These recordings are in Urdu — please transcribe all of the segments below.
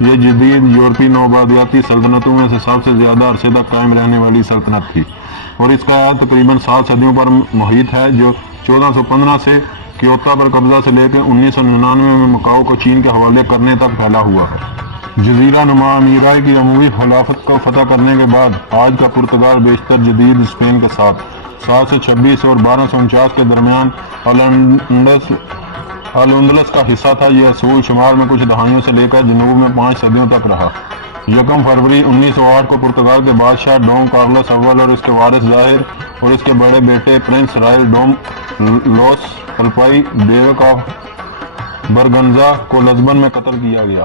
یہ جدید یورپی نوآبادیاتی سلطنتوں میں سے سب سے زیادہ عرصے تک قائم رہنے والی سلطنت تھی اور اس کا عہد تقریباً 7 صدیوں پر محیط ہے، جو 1415 سے کیوتا پر قبضہ سے لے کے 1999 میں مکاؤ کو چین کے حوالے کرنے تک پھیلا ہوا ہے۔ جزیرہ نما امیرائی کی عمومی خلافت کو فتح کرنے کے بعد آج کا پرتگال بیشتر جدید اسپین کے ساتھ 726 اور 1249 کے درمیان الاندلس کا حصہ تھا۔ یہ اصول شمال میں کچھ دہائیوں سے لے کر جنوب میں 5 صدیوں تک رہا۔ 1 فروری 1908 کو پرتگال کے بادشاہ ڈوم کارلوس اول اور اس کے وارث ظاہر اور اس کے بڑے بیٹے پرنس رائل ڈوم لوس الپائی ڈیوک آف برگنزا کو لزبن میں قتل کیا گیا۔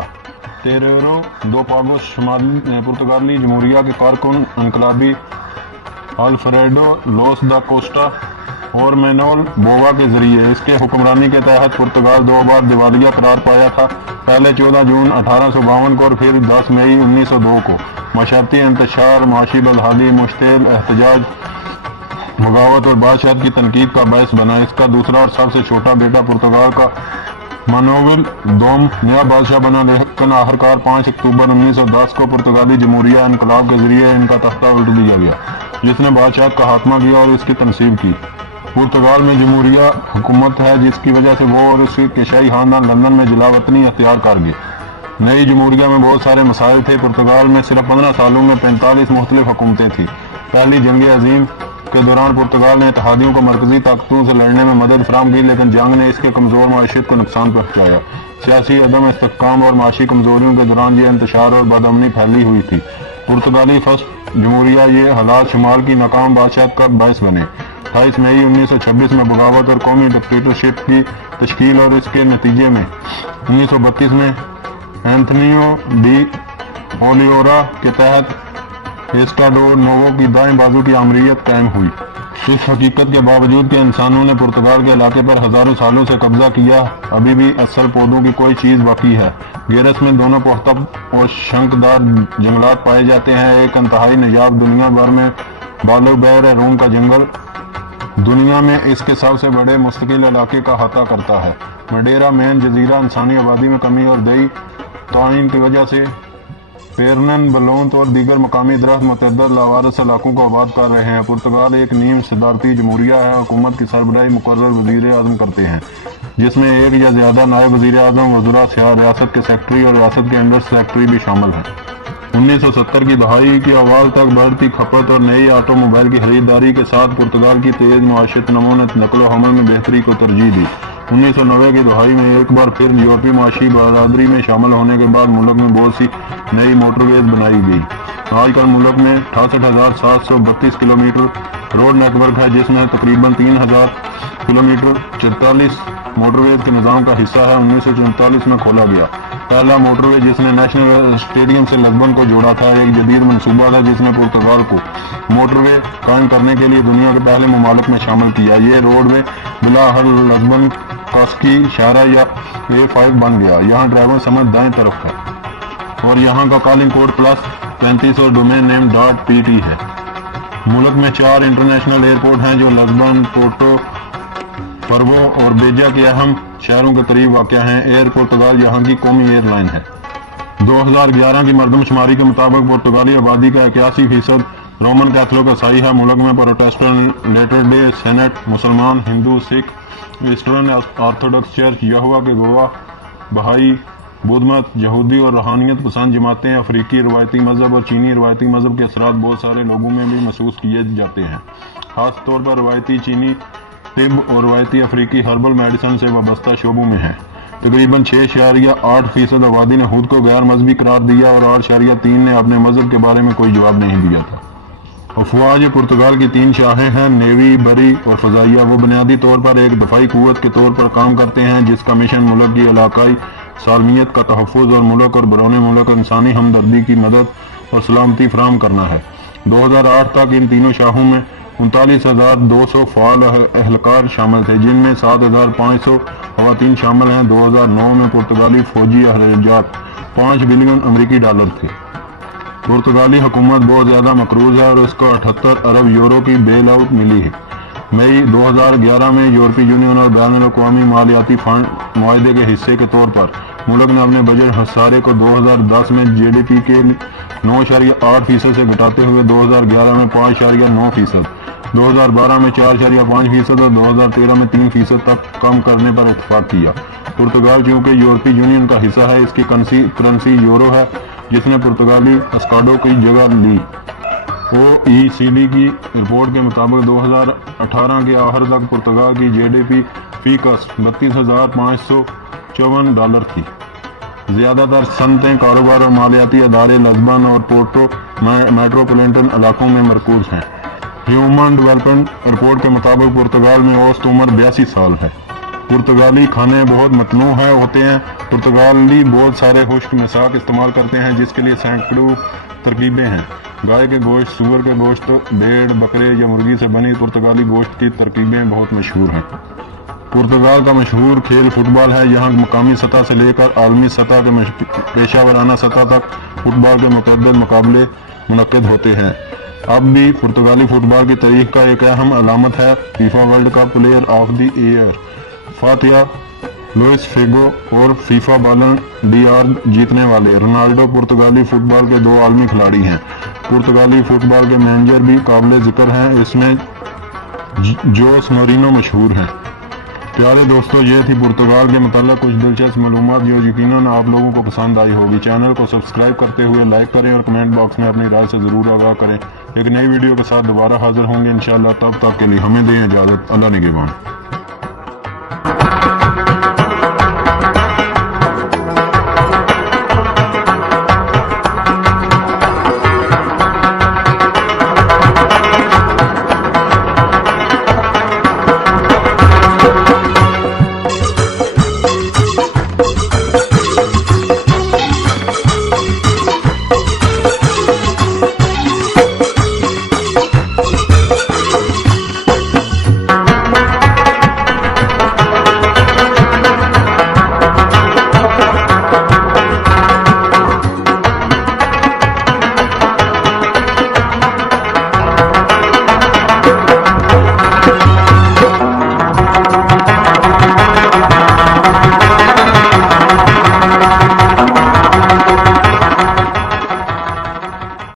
تیریرو دو پاگوس شمالی پرتگالی جمہوریہ کے کارکن انقلابی الفریڈو لوس دا کوسٹا اور مینول بووا کے ذریعے اس کے حکمرانی کے تحت پرتگال 2 بار دیوالیہ قرار پایا تھا، پہلے 14 جون 1852 کو اور پھر 10 مئی 1902 کو۔ معاشرتی انتشار، معاشی بدحالی، مشتعل احتجاج، بغاوت اور بادشاہت کی تنقید کا باعث بنا۔ اس کا دوسرا اور سب سے چھوٹا بیٹا پرتگال کا مانویل دوم نیا بادشاہ بنا، لیکن آخرکار 5 اکتوبر 1910 کو پرتگالی جمہوریہ انقلاب کے ذریعے ان کا تختہ الٹ دیا گیا، جس نے بادشاہت کا خاتمہ کیا اور اس کی تنصیب کی۔ پرتگال میں جمہوریہ حکومت ہے، جس کی وجہ سے وہ اور اس کے شاہی خاندان لندن میں جلا وطنی اختیار کر گئے۔ نئی جمہوریہ میں بہت سارے مسائل تھے۔ پرتگال میں صرف 15 سالوں میں 45 مختلف حکومتیں تھیں۔ پہلی جنگ عظیم کے دوران پرتگال نے اتحادیوں کو مرکزی طاقتوں سے لڑنے میں مدد فراہم کی، لیکن جنگ نے اس کے کمزور معیشت کو نقصان پہنچایا۔ سیاسی عدم استحکام اور معاشی کمزوریوں کے دوران یہ انتشار اور بدامنی پھیلی ہوئی تھی۔ پرتگالی فرسٹ جمہوریہ یہ حالات شمال کی ناکام بادشاہت کا باعث بنے۔ 28 مئی 1926 میں بغاوت اور قومی ڈکٹیٹرشپ کی تشکیل اور اس کے نتیجے میں 1932 میں اینتھونیو ڈی اولیورا کے تحت ایسٹاڈو نووو کی دائیں بازو کی آمریت قائم ہوئی۔ اس حقیقت کے باوجود کہ انسانوں نے پرتگال کے علاقے پر ہزاروں سالوں سے قبضہ کیا، ابھی بھی اصل پودوں کی کوئی چیز باقی ہے۔ گیرس میں دونوں پختہ اور شنکدار جنگلات پائے جاتے ہیں۔ ایک انتہائی نایاب دنیا بھر میں بالو بحر روم کا جنگل دنیا میں اس کے سب سے بڑے مستقل علاقے کا احاطہ کرتا ہے۔ مڈیرا مین جزیرہ انسانی آبادی میں کمی اور دیہی تعین کی وجہ سے پیرنن بلونت اور دیگر مقامی درخت متعدد لاوارث علاقوں کو آباد کر رہے ہیں۔ پرتگال ایک نیم صدارتی جمہوریہ ہے۔ حکومت کی سربراہی مقرر وزیر اعظم کرتے ہیں، جس میں ایک یا زیادہ نائب وزیر اعظم، وزراء، ریاست کے سیکرٹری اور ریاست کے انڈر سیکرٹری بھی شامل ہیں۔ 1970 کی دہائی کی اوائل تک بڑھتی کھپت اور نئی آٹو موبائل کی خریداری کے ساتھ پرتگال کی تیز معاشیت نمو نے نقل و حمل میں بہتری کو ترجیح دی۔ 1990 کی دہائی میں ایک بار پھر یورپی معاشی برادری میں شامل ہونے کے بعد ملک میں بہت سی نئی موٹر ویز بنائی گئی۔ آج کل ملک میں 68,732 کلومیٹر روڈ نیٹ ورک ہے، جس میں تقریباً 3,000 کلومیٹر 44 موٹر ویز کے نظام کا حصہ ہے۔ 1944 میں کھولا گیا پہلا موٹر وے جس نے نیشنل اسٹیڈیم سے لزبن کو جوڑا تھا، ایک جدید منصوبہ تھا جس نے پرتگال کو موٹر وے قائم کرنے کے لیے دنیا کے پہلے ممالک میں شامل کیا۔ یہ روڈ وے بلاحل لزبن کاسکی شاہراہ یا A5 بن گیا۔ یہاں ڈرائیور سمت دائیں طرف ہے اور یہاں کا کالنگ کوڈ +35 اور ڈومین نیم .pt ہے۔ ملک میں 4 انٹرنیشنل ایئرپورٹ ہیں جو لزبن، پورٹو پربو اور بیجا کے اہم شہروں کے قریب واقع ہیں۔ ایئر پرتگال یہاں کی قومی ایئر لائن ہے۔ 2011 کی مردم شماری کے مطابق پرتگالی آبادی کا 81% رومن کیتھولک عیسائی ہے۔ ملک میں پروٹسٹنٹ، لیٹر ڈے سینٹ، مسلمان، ہندو، سکھ، ایسٹرن آرتھوڈکس چرچ، یہوہ کے گواہ، بہائی، بدھ مت، یہودی اور روحانیت پسند جماعتیں، افریقی روایتی مذہب اور چینی روایتی مذہب کے اثرات بہت سارے لوگوں میں بھی محسوس کیے جاتے ہیں، خاص طور پر روایتی چینی طب اور روایتی افریقی ہربل میڈیسن سے وابستہ شعبوں میں ہیں۔ تقریباً 6.8% آبادی نے خود کو غیر مذہبی قرار دیا اور 8.3% نے اپنے مذہب کے بارے میں کوئی جواب نہیں دیا تھا۔ افواج پرتگال کی 3 شاخیں ہیں، نیوی، بری اور فضائیہ۔ وہ بنیادی طور پر ایک دفاعی قوت کے طور پر کام کرتے ہیں جس کا مشن ملک کی علاقائی سالمیت کا تحفظ اور ملک اور بیرون ملک انسانی ہمدردی کی مدد اور سلامتی فراہم کرنا ہے۔ 2008 تک ان تینوں شاخوں میں 39,200 فعال اہلکار شامل تھے، جن میں 7,500 خواتین شامل ہیں۔ 2009 میں پرتگالی فوجی اخراجات $5 بلین تھے۔ پرتگالی حکومت بہت زیادہ مقروض ہے اور اس کو 78 ارب یورو کی بیل آؤٹ ملی ہے۔ مئی 2011 میں یورپی یونین اور بین الاقوامی مالیاتی فنڈ معاہدے کے حصے کے طور پر ملک نے اپنے بجٹ خسارے کو 2010 میں GDP کے 9.8% سے گھٹاتے ہوئے 2011 میں 5.9%، 2012 میں 4.5% اور 2013 میں 3% تک کم کرنے پر اتفاق کیا۔ پرتگال چونکہ یورپی یونین کا حصہ ہے، اس کی کرنسی یورو ہے، جس نے پرتگالی اسکاڈو کی جگہ لی۔ OECD کی رپورٹ کے مطابق 2018 کے آخر تک پرتگال کی GDP فی کس $32,554 تھی۔ زیادہ تر صنعتیں، کاروبار اور مالیاتی ادارے لزبن اور پورٹو میٹروپولیٹن علاقوں میں مرکوز ہیں۔ ہیومن ڈیولپمنٹ رپورٹ کے مطابق پرتگال میں اوسط عمر 82 سال ہے۔ پرتگالی کھانے بہت متنوع ہوتے ہیں۔ پرتگالی بہت سارے خشک مساک استعمال کرتے ہیں، جس کے لیے سینکڑوں ترکیبیں ہیں۔ گائے کے گوشت، سور کے گوشت، بھیڑ، بکرے یا مرغی سے بنی پرتگالی گوشت کی ترکیبیں بہت مشہور ہیں۔ پرتگال کا مشہور کھیل فٹ بال ہے۔ یہاں مقامی سطح سے لے کر عالمی سطح کے پیشہ ورانہ سطح تک فٹ بال کے متعدد مقابلے منعقد ہوتے ہیں۔ اب بھی پرتگالی فٹ بال کی تاریخ کا ایک اہم علامت ہے FIFA World Cup player of the year فاتح لوئس فیگو اور فیفا بالن ڈی آر جیتنے والے رونالڈو پرتگالی فٹ بال کے 2 عالمی کھلاڑی ہیں۔ پرتگالی فٹ بال کے مینیجر بھی قابل ذکر ہیں، اس میں جوس مورینو مشہور ہیں۔ پیارے دوستو، یہ تھی پرتگال کے متعلق کچھ دلچسپ معلومات جو یقیناً آپ لوگوں کو پسند آئی ہوگی۔ چینل کو سبسکرائب کرتے ہوئے لائک کریں اور کمنٹ باکس میں اپنی رائے سے ضرور آگاہ کریں۔ ایک نئی ویڈیو کے ساتھ دوبارہ حاضر ہوں گے انشاءاللہ۔ تب تک کے لیے ہمیں دیں اجازت۔ اللہ نگہبان۔